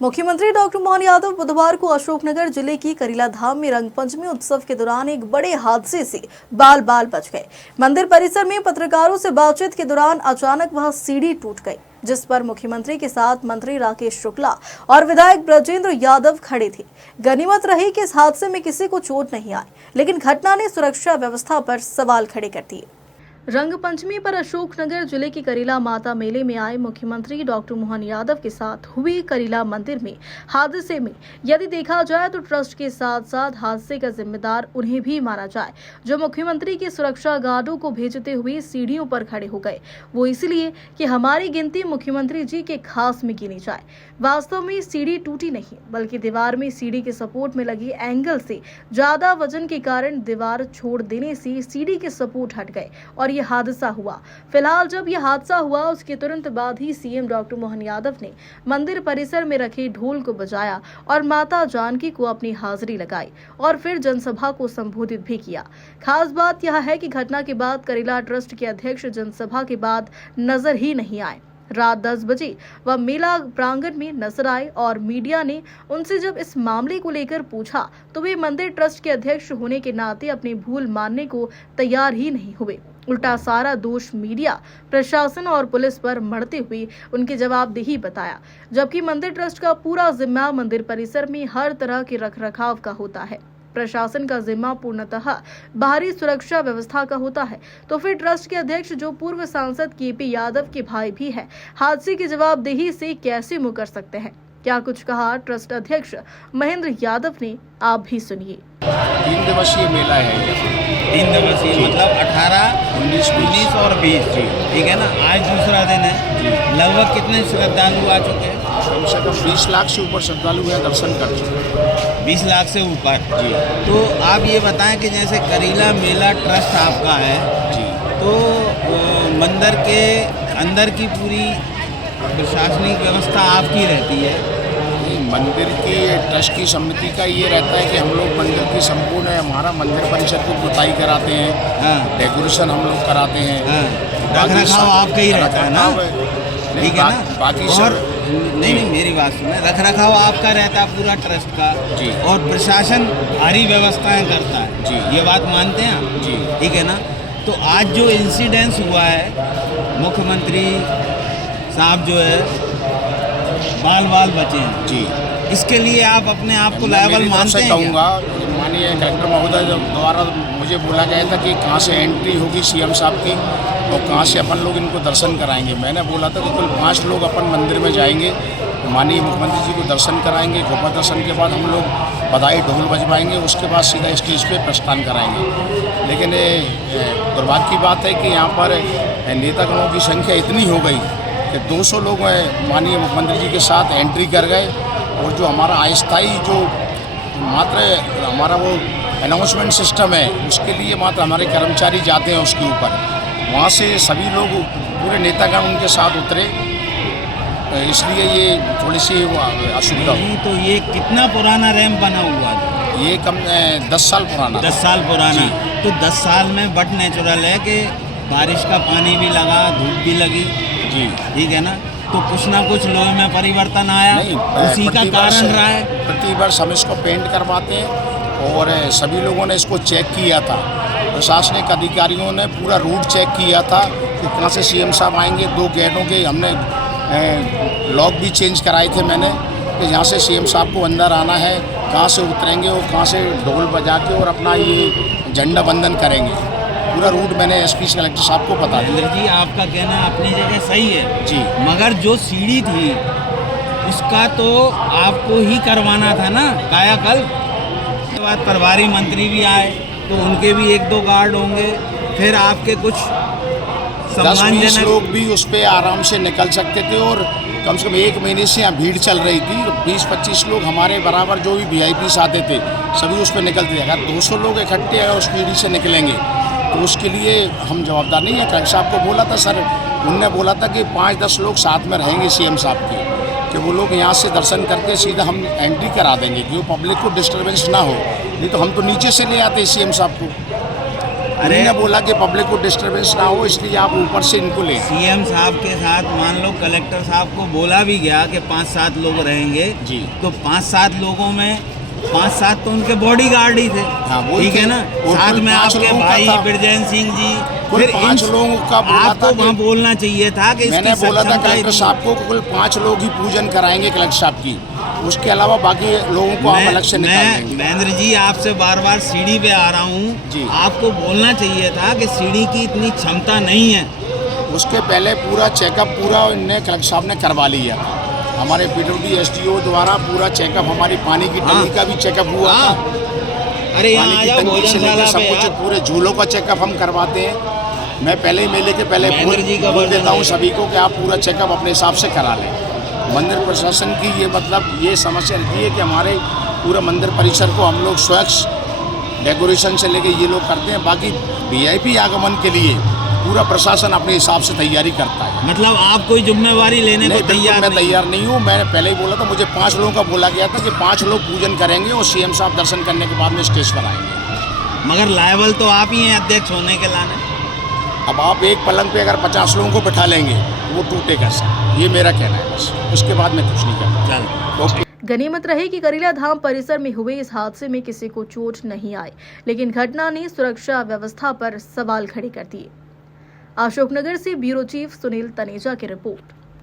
मुख्यमंत्री डॉक्टर मोहन यादव बुधवार को अशोकनगर जिले की करीला धाम में रंग पंचमी उत्सव के दौरान एक बड़े हादसे से बाल बाल बच गए। मंदिर परिसर में पत्रकारों से बातचीत के दौरान अचानक वहां सीढ़ी टूट गई, जिस पर मुख्यमंत्री के साथ मंत्री राकेश शुक्ला और विधायक ब्रजेंद्र यादव खड़े थे। गनीमत रही कि इस हादसे में किसी को चोट नहीं आई, लेकिन घटना ने सुरक्षा व्यवस्था पर सवाल खड़े कर दिए। रंग पंचमी पर अशोकनगर जिले की करीला माता मेले में आए मुख्यमंत्री डॉक्टर मोहन यादव के साथ हुई करीला मंदिर में हादसे में यदि देखा जाए तो ट्रस्ट के साथ साथ हादसे का जिम्मेदार उन्हें भी माना जाए, जो मुख्यमंत्री के सुरक्षा गार्डों को भेजते हुए सीढ़ियों पर खड़े हो गए। वो इसलिए कि हमारी गिनती मुख्यमंत्री जी के खास में गिनी जाए। वास्तव में सीढ़ी टूटी नहीं, बल्कि दीवार में सीढ़ी के सपोर्ट में लगी एंगल से ज्यादा वजन के कारण दीवार छोड़ देने से सीढ़ी के सपोर्ट हट गए और यह हादसा हुआ। फिलहाल जब यह हादसा हुआ उसके तुरंत बाद ही सीएम डॉक्टर मोहन यादव ने मंदिर परिसर में रखे ढोल को बजाया और माता जानकी को अपनी हाजिरी लगाई और फिर जनसभा को संबोधित भी किया। खास बात यह है कि घटना के बाद करीला ट्रस्ट के अध्यक्ष जनसभा के बाद नजर ही नहीं आए। रात 10 बजे वह मेला प्रांगण में नजर आए और मीडिया ने उनसे जब इस मामले को लेकर पूछा तो वे मंदिर ट्रस्ट के अध्यक्ष होने के नाते अपनी भूल मानने को तैयार ही नहीं हुए। उल्टा सारा दोष मीडिया, प्रशासन और पुलिस पर मढ़ते हुए उनकी जवाबदेही बताया, जबकि मंदिर ट्रस्ट का पूरा जिम्मा मंदिर परिसर में हर तरह के रखरखाव का होता है। प्रशासन का जिम्मा पूर्णतः बाहरी सुरक्षा व्यवस्था का होता है, तो फिर ट्रस्ट के अध्यक्ष जो पूर्व सांसद केपी यादव के भाई भी है, हादसे की जवाबदेही से कैसे मुकर सकते हैं? क्या कुछ कहा ट्रस्ट अध्यक्ष महेंद्र यादव ने, आप भी सुनिए। 3 दिवसीय मेला है ये। 3 दिवसीय मतलब 18, 19 और 20 जी, ठीक है ना। आज दूसरा दिन है। लगभग कितने श्रद्धालु आ चुके हैं? कम से कम 20 लाख से ऊपर श्रद्धालु हैं, दर्शन कर चुके। 20 लाख से ऊपर जी। तो आप ये बताएं कि जैसे करीला मेला ट्रस्ट आपका है जी, तो मंदिर के अंदर की पूरी प्रशासनिक व्यवस्था आपकी रहती है? मंदिर की ट्रस्ट की समिति का ये रहता है कि हम लोग मंदिर की संपूर्ण हमारा मंदिर परिसर को पुताई कराते हैं। हाँ। डेकोरेशन हम लोग कराते हैं। हाँ। रखरखाव आपका ही रहता है ना, ठीक है ना। बाकी और नहीं, मेरी बात सुने, रखरखाव आपका रहता है पूरा ट्रस्ट का जी, और प्रशासन भारी व्यवस्थाएं करता है जी, ये बात मानते हैं आप? जी, ठीक है ना। तो आज जो इंसिडेंस हुआ है, मुख्यमंत्री साहब जो है बाल बाल बचे हैं जी, इसके लिए आप अपने आप को लायबल मानते हैं? कहूँगा माननीय कलेक्टर महोदय द्वारा मुझे बोला गया था कि कहाँ से एंट्री होगी सीएम साहब की और कहाँ से अपन लोग इनको दर्शन कराएंगे। मैंने बोला था कि कुल 5 लोग अपन मंदिर में जाएंगे, माननीय मुख्यमंत्री जी को दर्शन कराएंगे। गोपा दर्शन के बाद हम लोग बधाई ढोल बजवाएंगे, उसके बाद सीधा स्टेज पे प्रस्थान कराएंगे। लेकिन दुर्भाग्य की बात है कि यहाँ पर नेतागणों की संख्या इतनी हो गई कि 200 लोग माननीय मुख्यमंत्री जी के साथ एंट्री कर गए और जो हमारा अस्थायी जो मात्र हमारा वो अनाउंसमेंट सिस्टम है उसके लिए मात्र हमारे कर्मचारी जाते हैं उसके ऊपर, वहाँ से सभी लोग पूरे नेतागण उनके साथ उतरे, इसलिए ये थोड़ी सी असुविधा हुई। तो ये कितना पुराना रैंप बना हुआ है? ये कम 10 साल पुराना। 10 साल पुराना। तो 10 साल में बट नेचुरल है कि बारिश का पानी भी लगा, धूप भी लगी जी, ठीक है ना। तो कुछ ना कुछ लोहे में परिवर्तन आया, उसी का कारण रहा है। प्रति वर्ष हम इसको पेंट करवाते हैं और सभी लोगों ने इसको चेक किया था। प्रशासनिक अधिकारियों ने पूरा रूट चेक किया था कि कहाँ से सीएम साहब आएंगे। 2 गेटों के हमने लॉक भी चेंज कराए थे मैंने कि यहाँ से सीएम साहब को अंदर आना है, कहाँ से उतरेंगे और कहाँ से ढोल बजा के और अपना ये झंडा बंदन करेंगे। पूरा रूट मैंने एसपी कलेक्टर साहब को बता दिया। जी, आपका कहना अपनी जगह सही है जी, मगर जो सीढ़ी थी उसका तो आपको ही करवाना था ना कायाकल्प। उसके बाद प्रभारी मंत्री भी आए तो उनके भी 1-2 गार्ड होंगे, फिर आपके कुछ 10-20 लोग भी उस पर आराम से निकल सकते थे और कम से कम 1 महीने से यहाँ भीड़ चल रही थी। 20-25 लोग हमारे बराबर जो भी वीआईपीस आते थे सभी उस पर निकलते थे। अगर 200 लोग इकट्ठे अगर उस भीड़ से निकलेंगे तो उसके लिए हम जवाबदार नहीं है। कलेक्टर साहब को बोला था सर, उनने बोला था कि 5-10 लोग साथ में रहेंगे सीएम साहब के, कि वो लोग यहाँ से दर्शन करके सीधा हम एंट्री करा देंगे कि वो पब्लिक को डिस्टर्बेंस ना हो, नहीं तो हम तो नीचे से ले आते सीएम साहब को। अरे उन्होंने बोला कि पब्लिक को डिस्टरबेंस ना हो इसलिए आप ऊपर से इनको लें। सीएम साहब के साथ मान लो कलेक्टर साहब को बोला भी गया कि 5-7 लोग रहेंगे जी। तो 5-7 लोगों में 5-7 तो उनके बॉडीगार्ड ही थे। हाँ, वही ठीक है थे। ना, और साथ कुल में 5 आपके लोगों का भाई था। बिरजैन सिंह जी, कुल फिर 5 लोगों का बोला आपको था कि वहाँ बोलना चाहिए था कि मैंने इसकी बोला था सक्षमता कलेक्टर इतनी- साहब को कुल 5 लोग ही पूजन कराएंगे कलेक्टर साहब की, उसके अलावा बाकी लोगों को हम अलग से निकाल मैं देंगे। महेंद्र जी आपसे बार बार सीढ़ी पे आ रहा जी। हूँ, आपको बोलना चाहिए था कि सीढ़ी की इतनी क्षमता नहीं है। उसके पहले पूरा चेकअप पूरा इनने कलेक्टर साहब ने करवा लिया था। हमारे पीडब्ल्यूडी एसडीओ द्वारा पूरा चेकअप, हमारी पानी की टंकी का भी चेकअप हुआ था। अरे यहाँ पानी आ की जाओ टंकी से भोजनशाला लेकर सब पे कुछ यार। पूरे झूलों का चेकअप हम करवाते हैं। मैं पहले ही मेले के पहले महेंद्र जी का बोल वर्णन देता हूँ है। सभी को कि आप पूरा चेकअप अपने हिसाब से करा लें। मंदिर प्रशासन की ये मतलब ये समस्या रहती है कि हमारे पूरा मंदिर परिसर को हम लोग स्वच्छ डेकोरेशन से लेके ये लोग करते हैं, बाकी वीआईपी आगमन के लिए पूरा प्रशासन अपने हिसाब से तैयारी करता है। मतलब आप कोई जिम्मेवारी लेने नहीं, को बिल्कुल तैयार मैं नहीं? तैयार नहीं हूँ। मैंने पहले ही बोला था, मुझे 5 लोगों का बोला गया था कि 5 लोग पूजन करेंगे और सीएम साहब दर्शन करने के बाद में स्टेज पर आएंगे। मगर लायबल तो आप ही हैं अध्यक्ष होने के लाने। अब आप एक पलंग पे अगर 50 लोगों को बिठा लेंगे वो टूटेगा सर, ये मेरा कहना है बस। उसके बाद मैं कुछ नहीं कहता। चल ओके। गनीमत रही कि करीला धाम परिसर में हुए इस हादसे में किसी को चोट नहीं आई, लेकिन घटना ने सुरक्षा व्यवस्था पर सवाल खड़े कर दिए। अशोकनगर से ब्यूरो चीफ सुनील तनेजा की रिपोर्ट।